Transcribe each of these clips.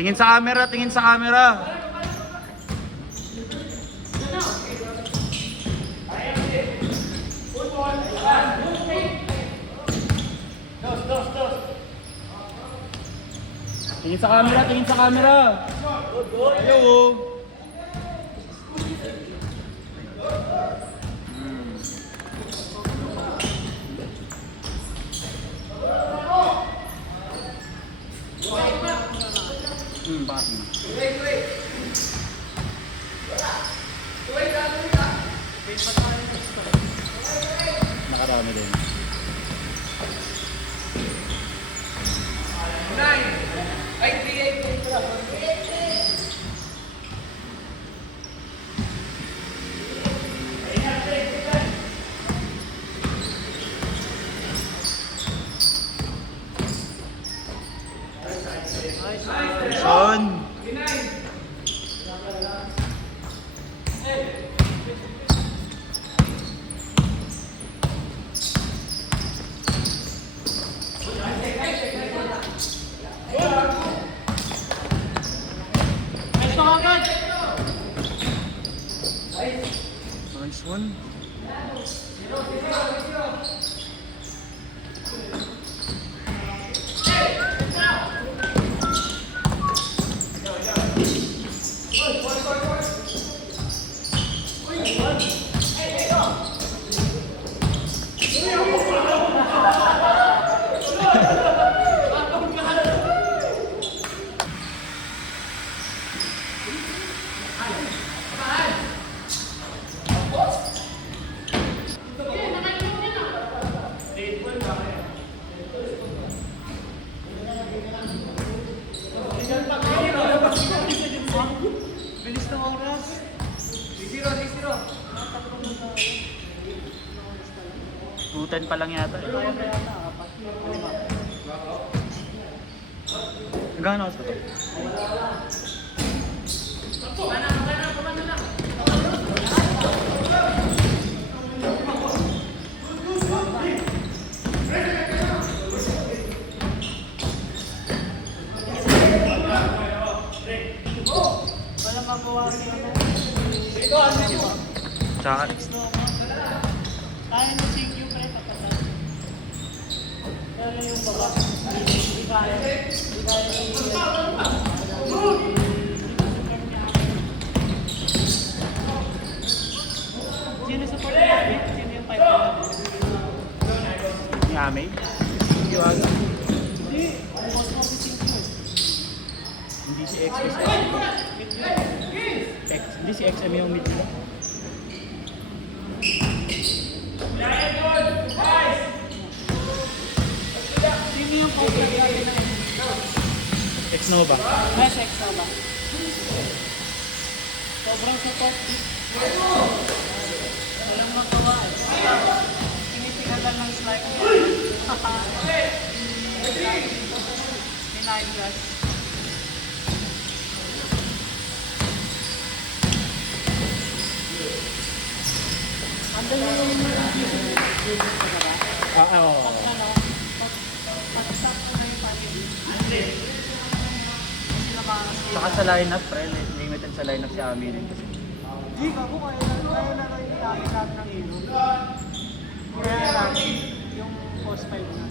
Tingin sa camera, tingin sa camera. Tingin sa camera, tingin sa camera. Hello. Bakit na? Nakarami din. Sean. Nice one. Bilis ng oras. 0-0. 2:10 pa lang yata. Hanggang ano sa to? Wala magawa siya. Tsaka Tayo na CQ pre, kapatid. Pero yung baba, hindi kaya. Hindi kaya. Sino support natin? Sino yung 5 natin? ni Amay. Yung aga. Hindi. Post office CQ. Hindi si X. Hindi si XM yung mid nila. Sino yung post natin? X Nova. Mas X na ba? Sobrang support. Walang magawa. Tinitigalan ng slide. Pinaygas. Ando yung Oo. pag-stop ko na yung paligid. Sila mga Tsaka sa lineup, pre, limited sa lineup si Ami rin kasi. Hindi ka po, kaya na kayo itakit lahat ng hero. Kaya natin yung post 5 na.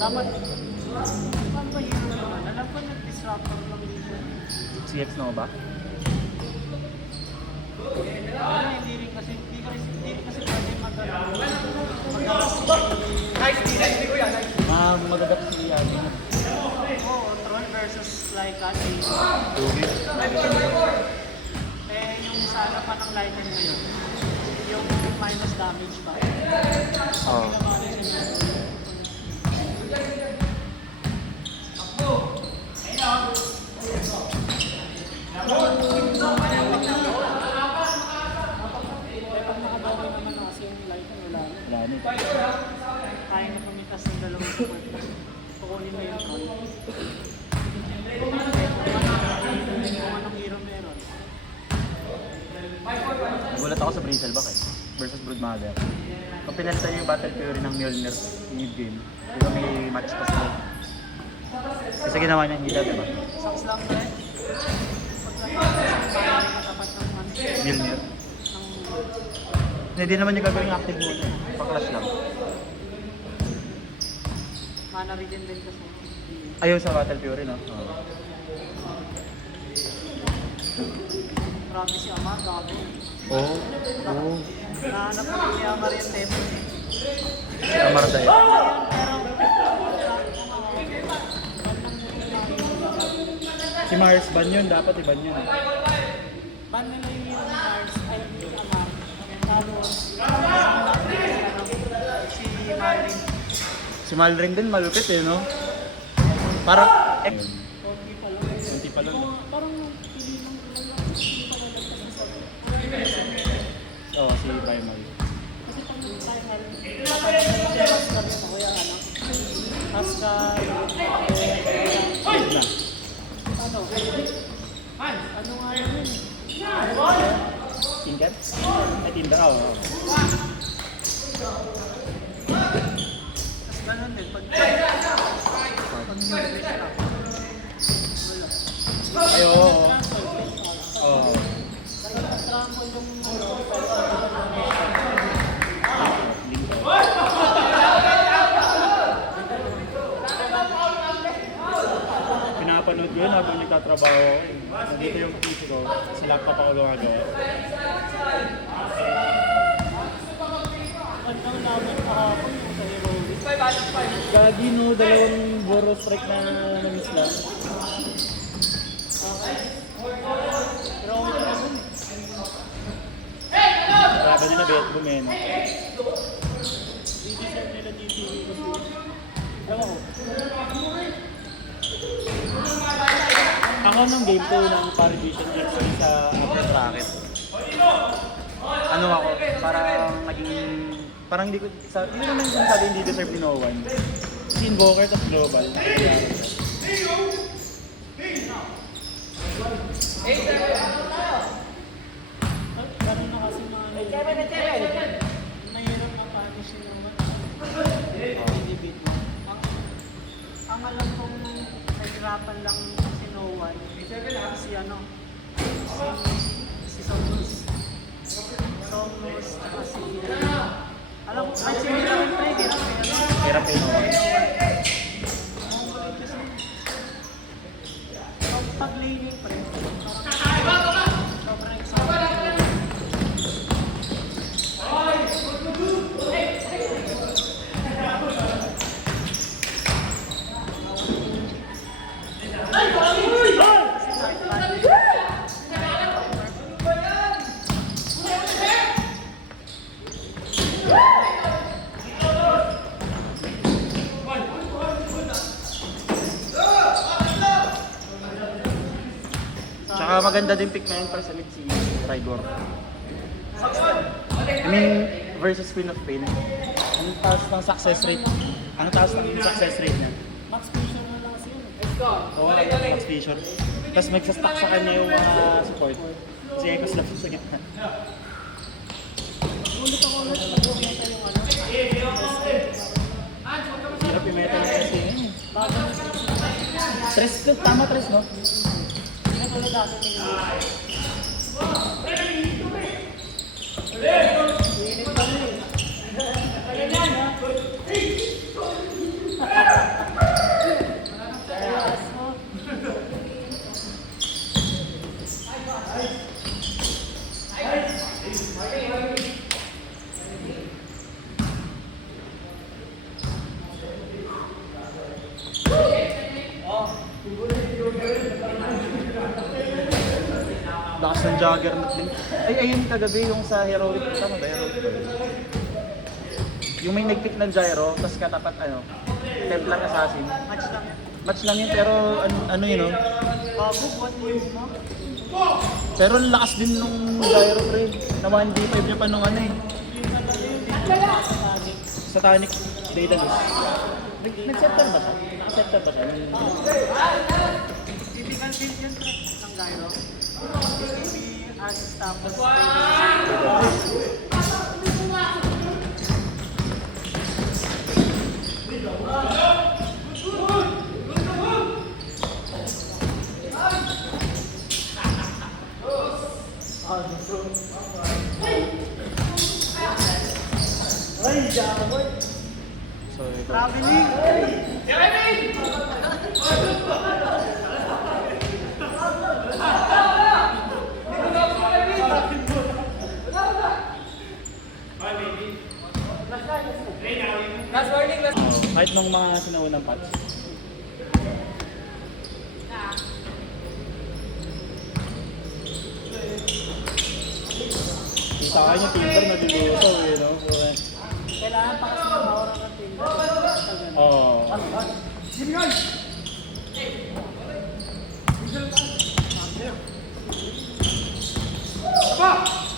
Dapat, paano ba hero naman? Alam ko nag-disruptor lang dito. Si X Nova. Wala, hindi rin kasi pwede Magagat si Ami. Oo, Tron versus like kasi. Yung sana pa ng lighter ngayon, yung minus damage pa. Oo. nagulat ako sa Bristleback eh. Versus Broodmother. Kung pinalitan yung Battle Fury ng Mjolnir mid-game, di ba may match pa sila? Kasi ginawa niya hindi diba? Saks lang rin. Pagkakasang matapat ng Mjolnir. Hindi naman niya gagawin active muna eh. Pa-clash lang. mana rin din kasi. Ayaw sa Battle Fury, no? Oo. Marami si Amar, gabi. Oo. Oo. Nahanap ko ni Amar yung tempo. Si Amar Day. Si Mars, ban yun. Dapat iban yun eh. Ban nila yung Mars, ay yung Amar. Tapos, si Marin. Si Malrin din malupit eh, no? Parang... Okay pa lang. Hindi pa lang. Parang pili ng hindi pa nalagpas sa Oo, si Primal. kasi pag nag-timer, Pascal yun ako yung ano. Pascal, Na. ano? Ano nga yun? Tinker? Ay, Tinder. Oo. Tapos ganun din, pag nag-wish ka, wala. Ay, oo. Oo. Nag-trample yung Pinapanood ko yun habang nagtatrabaho ako. Nandito yung PC ko. Sa laptop ako gumagawa. Ang namin kahapon yung sa Heroic. Gagi no, dalawang Boro strike na na-miss lang. Pero ako naman, Grabe nila bet bumeno. i-deserve nila DTV kasi. Ewan ko. Ako nung game 2 ng Paradision XP sa upper bracket. Ano ako, parang hindi ko, hindi naman sinasabi hindi deserve ni no one. Si Invoker at Global. Ganun na kasi mga mahirap ma-punish yung mga i-debate mo. Ang alam kong nahirapan lang si Noah, si ano, si Somnus. Somnus, tsaka si... Alam ko, ay si Miracle pa hirap eh, ano? Hirap yun no one. Ang galing kasi. Pag-laning pa rin. Sobrang excited. Tsaka maganda din pick ngayon para sa mid si Rygor. I mean, versus Queen of Pain. Ang taas ng success rate. Ang taas ng success rate niya. Max Fisher na lang kasi yun. Oo, Max Fisher. Tapos magsastock sa kanya yung support. Kasi Echoes lang sa gitna. Ulit ako ulit. Nag-umpisa yung ano. Hirap yung meta na kasi yun eh. Bago na Tres, tama tres no? hindi na tulad dati ni Init pa rin eh. Ayos mo. Lakas ng Juggernaut din. Ay, ayun kagabi yung sa Heroic. Tama ba? Heroic ba yun? Yung may nag-pick ng Gyro, tapos katapat Templar Assassin. Match lang yan. Match lang yun, pero ano yun, no? Bago, buwan yung mo. Pero ang lakas din nung Gyro, pre. Na 1d5 niya pa nung ano eh. Yung talaga yun, hindi ko nakasabagin. Sa Tonic, Daedalus. Nag-setter ba siya? Naka-setter ba siya? Typical build yun, pre, ng gyro. Asus tapos So ito. traveling. Kahit nung mga sinaunang patch. Sa akin yung timber nalulusaw eh, no? Kailangan pa kasi ng aura ng timber. Oo. Oh.